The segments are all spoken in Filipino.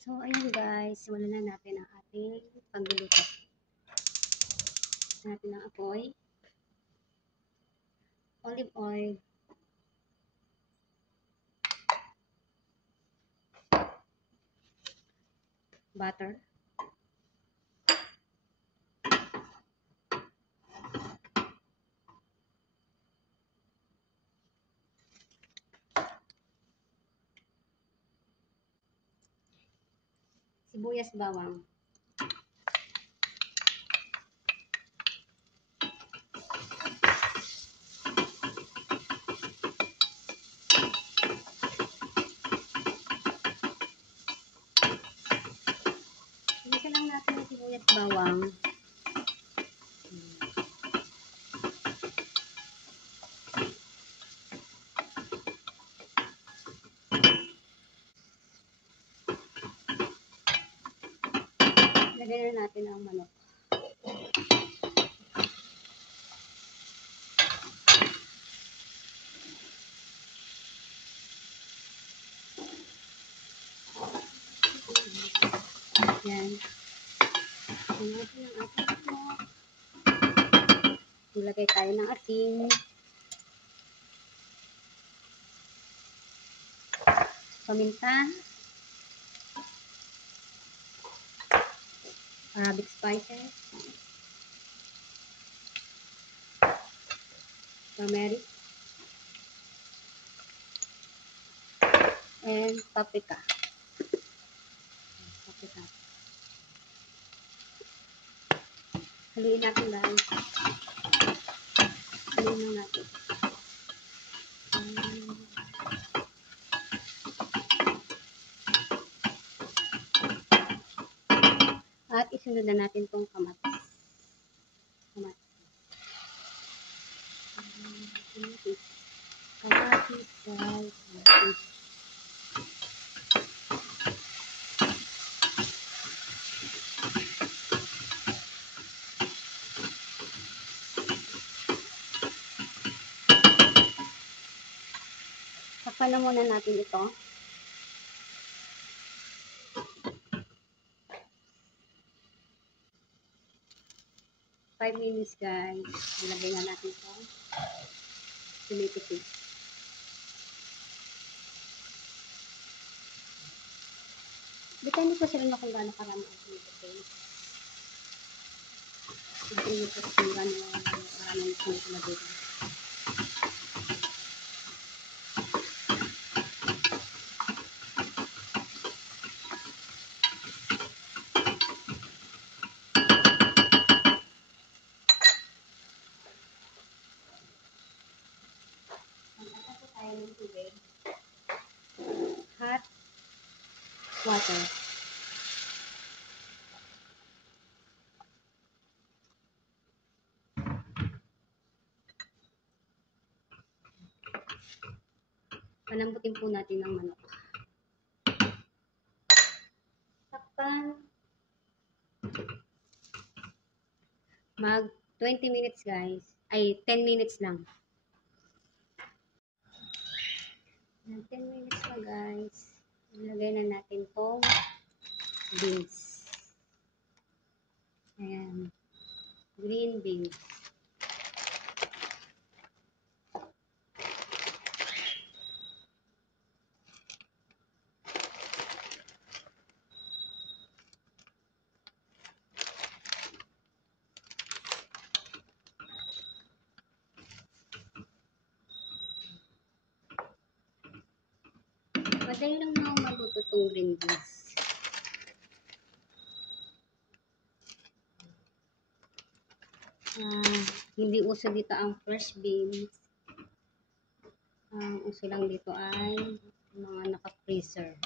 So, ayun guys, simulan na natin ang ating pagluluto. Natin ang apoy, olive oil, butter, sibuyas, bawang, isa lang natin ang sibuyas, bawang. Lagyan na natin ang manok. Yan. Lagyan natin ang ating manok. Ilagay tayo ng asin. Paminta. Arabic spices. Turmeric. And paprika. Haluin natin guys. Haluin na natin. At isunod na natin itong kamatis. Kamatis guys. Takpan na muna natin ito. Five minutes guys. Ilagay na natin ito. Tomato paste. Depende po sila na kung gaano karami ang tomato paste. Depende po kung gaano karami ang tomato na dito. Hot water. Palambutin po natin ang manok. Takpan. Mag 20 minutes guys. Ay, 10 minutes lang. 10 minutes na guys. Ilagay na natin itong beans. Ayan. Green beans. Madali lang mga maluto itong green beans. Hindi uso dito ang fresh beans. Ang uso lang dito ay mga naka-freezer.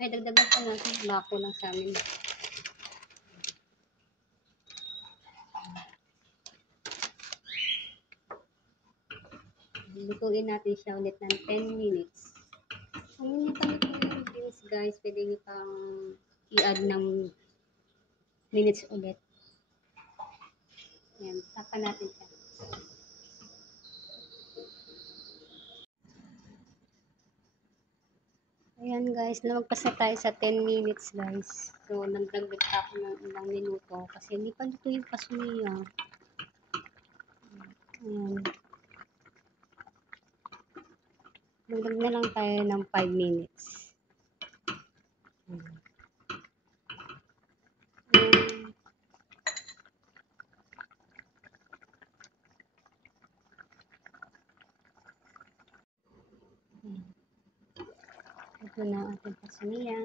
Ay, dagdagan pa natin. Bako lang sa amin. Lutuin natin siya ulit ng 10 minutes. Kung hindi pa luto yung beans guys, pwede nyo pang i-add ng minutes ulit. Yan, tapan natin siya. Ayan guys, lumagpas na tayo sa 10 minutes guys. So, nagdagdag ako ng ilang minuto kasi hindi pa dito yung pasuliya. Ayan. Dagdag na lang tayo ng 5 minutes. Ayan. Ito na ang ating pasuliya.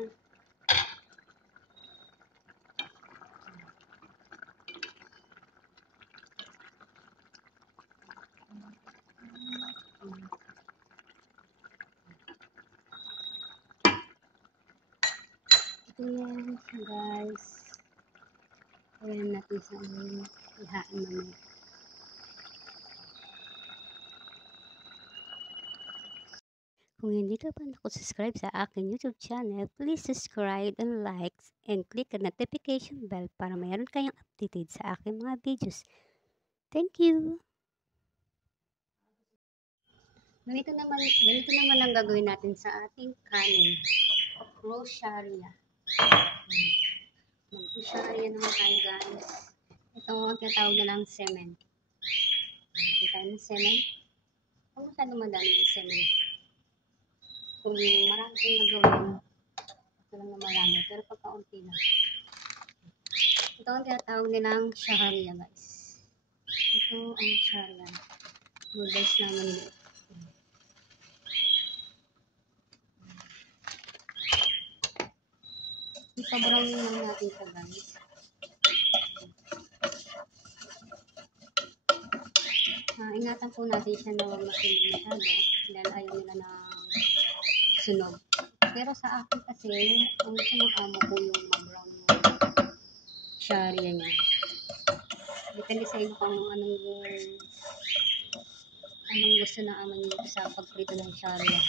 Ito yan guys. Ayan natin sa ihain naman. Kung hindi ka pa subscribe sa aking YouTube channel, please subscribe and like and click the notification bell para mayroon kayong updated sa aking mga videos. Thank you! Ganito naman ang gagawin natin sa ating kanin. Rosharia. Mag-rosharia naman tayo guys. Ito ang tinatawag na lang semen. Ito tayo ng semen. Huwag masyadong madami yung semen. Kung marami kang nagawin, ito lang na marami. Pero pagkaunti lang. Ito ang tinatawag nilang shaharia guys. Ito ang shaharia. Noodles na maliliit. Ipabrownin lang natin ito guys. Ingatan po natin siya na huwag masinig masyado dahil ayaw nila ng sunog. Pero sa akin kasi, ang gusto ng amo ko yung ma-brown yung sharia niya. Depende sa inyo kung anong gusto na amo niyo sa pagprito ng sharia.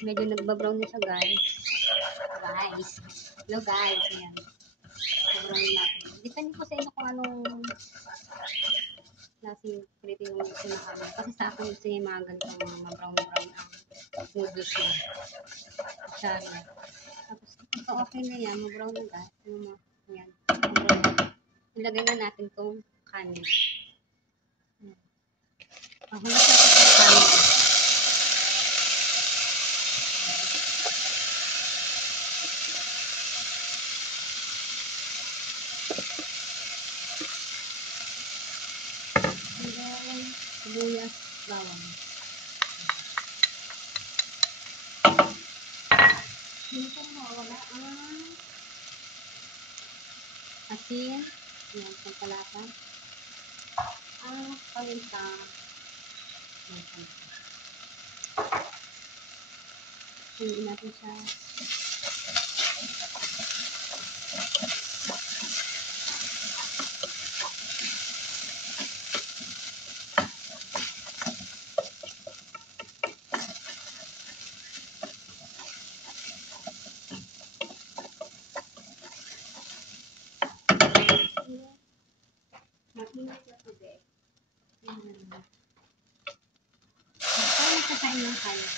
Medyo nagbabrown na siya guys. Hello guys. Ayan. Nabrown natin. Depende po sa inyo kung anong klaseng prito yung gusto na amo. Kasi sa akin gusto niya mga ganitong ma-brown ang noodles niya. Sharia. Tapos ito okay na yan. Ma-brown na guys. Ayan. Ma-brown na. Ilagay na natin itong kanin. Hulat natin sa kanin. Sibuyas, bawang. Hindi ko mawala ang asin, yan, pagkalata, ang paminta, hindi natin siya mainit na tubig. Para magkakain ng kayo.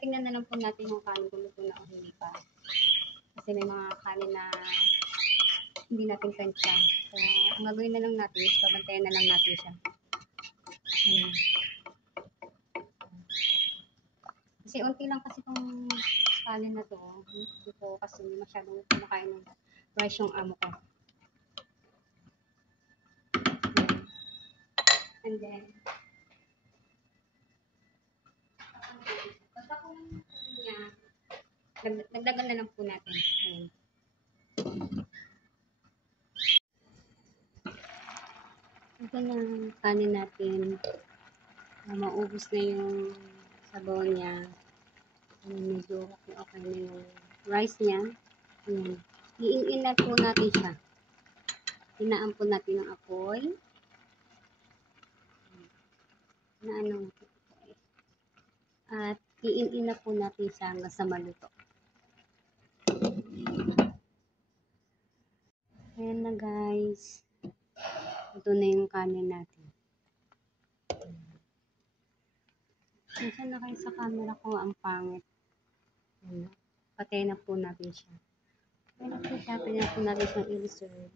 Tingnan na lang po natin yung kanin kung luto na o hindi pa. Kasi may mga kanin na hindi natin tansya. So, ang gagawin na lang natin is babantayan na lang natin siya. Kasi unti lang kasi itong kanin na to. Hindi ko kasi masyadong kumakain ng rice yung amo ko. And then, pagka po ng tubig niya, nagdagan na lang po natin. Ayan. Ito na kanin natin. Maubos na yung sabaw niya. Medyo okay na yung rice niya. Ayan. I-in na po natin siya. Hinaan po natin ang apoy. At i-in na po natin siya hanggang sa maluto. Ayan na guys. Ito na yung kanin natin. Minsan na kayo sa camera ko ang pangit. Ayan. Patay na po natin siya. Patay na po natin siyang i-reserve.